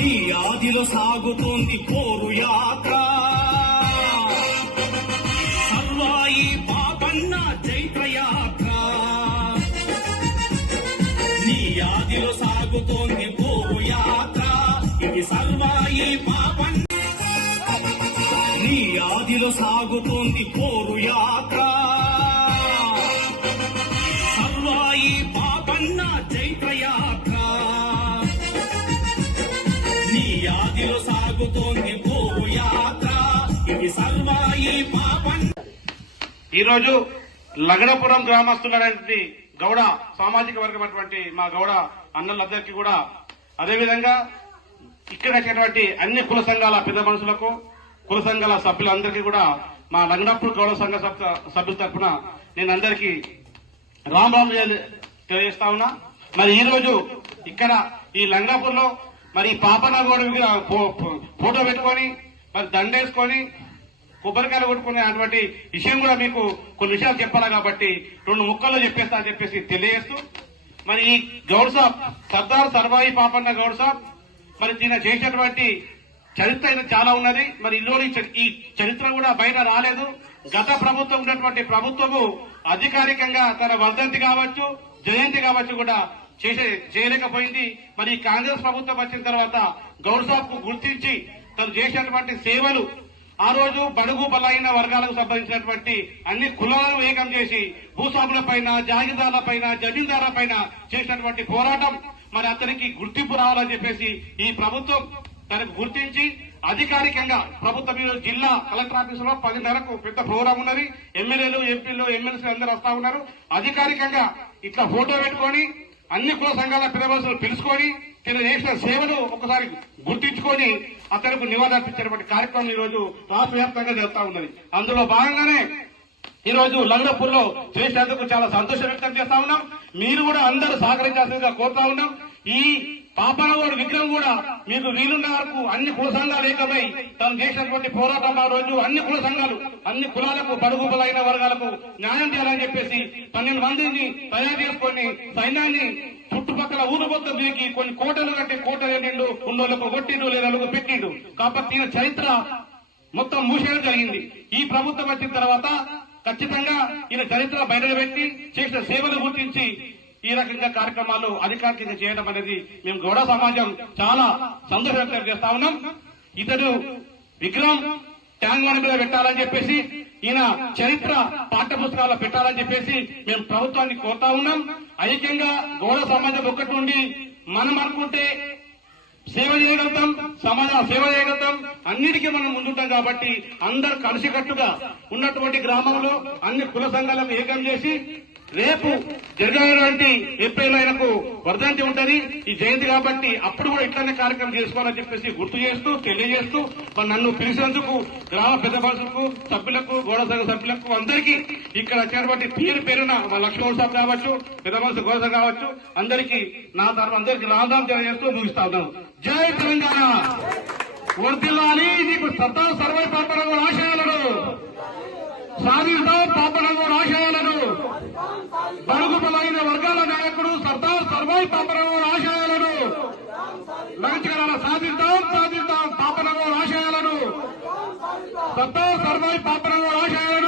నీ ఆదిలో సాగుతోంది పోరు యాత్ర. సర్వాయి పాపన్న చైత్ర యాత్ర నీ ఆదిలో సాగుతోంది పోరు యాత్ర. ఇది సర్వాయి పాపన్న. నీ ఆదిలో సాగుతోంది పోరు యాత్ర. ఈరోజు లగడపురం గ్రామస్తులైనటువంటి గౌడ సామాజిక వర్గం అటువంటి మా గౌడ అన్నలందరికీ కూడా అదేవిధంగా ఇక్కడ వచ్చినటువంటి అన్ని కుల సంఘాల పెద్ద మనుషులకు కుల సంఘాల సభ్యులందరికీ కూడా మా లంగడపూర్ గౌడ సంఘ సభ్య- సభ్యుల తరఫున నేను అందరికీ రామరామ్ తెలియజేస్తా ఉన్నా. మరి ఈ రోజు ఇక్కడ ఈ లంగాపూర్లో మరి పాపనగోడ ఫోటో పెట్టుకొని మరి దండేసుకొని కొబ్బరికాయలు కొట్టుకునే అటువంటి విషయం కూడా మీకు కొన్ని విషయాలు చెప్పాలా కాబట్టి రెండు ముక్కల్లో చెప్పేస్తా అని చెప్పేసి తెలియజేస్తూ మరి ఈ గౌడ్ సాబ్ సర్దార్ సర్వాయి పాపన్న గౌడ్ సాబ్ మరి దీని చేసినటువంటి చరిత్ర అయితే చాలా ఉన్నది. మరి ఈరోజు ఈ చరిత్ర కూడా బయట రాలేదు. గత ప్రభుత్వం ఉన్నటువంటి ప్రభుత్వము అధికారికంగా తన వర్ధంతి కావచ్చు జయంతి కావచ్చు కూడా చేసే చేయలేకపోయింది. మరి కాంగ్రెస్ ప్రభుత్వం వచ్చిన తర్వాత గౌడ్ సాబ్కు గుర్తించి తను చేసినటువంటి సేవలు ఆ రోజు బడుగు బలైన వర్గాలకు సంబంధించినటువంటి అన్ని కులాలను ఏకం చేసి భూస్వాముల పైన జమీందారులపైన పైన చేసినటువంటి పోరాటం మరి అతనికి గుర్తింపు రావాలని చెప్పేసి ఈ ప్రభుత్వం తనకు గుర్తించి అధికారికంగా ప్రభుత్వం ఈరోజు జిల్లా కలెక్టర్ ఆఫీస్లో పదిన్నరకు పెద్ద ప్రోగ్రాం ఉన్నది. ఎమ్మెల్యేలు ఎంపీలు ఎమ్మెల్సీలు అందరూ వస్తా ఉన్నారు. అధికారికంగా ఇట్లా ఫోటో పెట్టుకొని అన్ని కుల సంఘాల పెద్దమనుషులు పిలుచుకొని తను చేసిన సేవలు ఒకసారి గుర్తించుకొని అతనికి నివాళులర్పించేటువంటి కార్యక్రమం ఈ రోజు రాష్ట్ర వ్యాప్తంగా జరుగుతా ఉన్నది. అందులో భాగంగానే ఈ రోజు లంగపూర్లో చేసినందుకు చాలా సంతోషం వ్యక్తం చేస్తా ఉన్నాం. మీరు కూడా అందరూ సహకరించాల్సిందిగా కోరుతా ఉన్నాం. ఈ పాపనగోడు విగ్రహం కూడా మీకు వీలున్న వరకు అన్ని కుల సంఘాలు ఏకమై తను చేసినటువంటి పోరాటం ఆ రోజు అన్ని కుల సంఘాలు అన్ని కులాలకు బడుగు బలైన వర్గాలకు న్యాయం చేయాలని చెప్పేసి పన్నెండు మందిని తయారు చేసుకొని సైన్యాన్ని చుట్టుపక్కల ఊరు మొత్తం దిగి కొన్ని కోటలు కట్టి కోటలు నిండు ఉన్నోళ్ళకు కొట్టిండు లేదా పెట్టిండు. కాబట్టి ఈయన చరిత్ర మొత్తం మూసేయడం జరిగింది. ఈ ప్రభుత్వం వచ్చిన తర్వాత ఖచ్చితంగా ఈయన చరిత్ర బయట పెట్టి చేసిన సేవలు గుర్తించి ఈ రకంగా కార్యక్రమాలు అధికారికంగా చేయడం అనేది మేము గౌడ సమాజం చాలా సంతోషం వ్యక్తం చేస్తా ఉన్నాం. ఇతడు విక్రమ్ ట్యాంక్ బండ్ మీద పెట్టాలని చెప్పేసి ఈయన చరిత్ర పాఠ్య పుస్తకాల్లో పెట్టాలని చెప్పేసి మేము ప్రభుత్వాన్ని కోరుతా ఉన్నాం. ఐక్యంగా గౌడ సమాజం ఒక్కటి ఉండి మనం అనుకుంటే సేవ చేయగలుగుతాం సమాజ సేవ చేయగలుగుతాం. అన్నిటికీ మనం ముందుంటాం కాబట్టి అందరు కలిసికట్టుగా ఉన్నటువంటి గ్రామంలో అన్ని కుల సంఘాలను ఏకం చేసి రేపు జరగనటువంటి ఏప్రిల్ ఆయనకు వర్ధంతి ఉంటది. ఈ జయంతి కాబట్టి అప్పుడు కూడా ఇట్లానే కార్యక్రమం చేసుకోవాలని చెప్పేసి గుర్తు చేస్తూ తెలియజేస్తూ మరి నన్ను పిలిచినందుకు గ్రామ పెద్ద మనుషులకు సభ్యులకు గోడ సంఘ సభ్యులకు అందరికీ ఇక్కడ వచ్చినటువంటి పేరు పేరున మా లక్ష్మణ్ సాబ్ కావచ్చు పెద్ద మనుషులు గోడ కావచ్చు అందరికీ నా తరఫు అందరికీ రామదాం తెలియజేస్తూ ముగిస్తా ఉన్నాను. జై తెలంగాణ! వర్దిల్లాలి నీకు సత్తా సర్వై పాపరంగు ఆశయాలను సాధిస్తాం పాపరంగు లగచగలను సాధిస్తాం సాధిస్తాం పాపనగో రాశయాలను సత్తా సర్వై పాపనగో రాశయాలను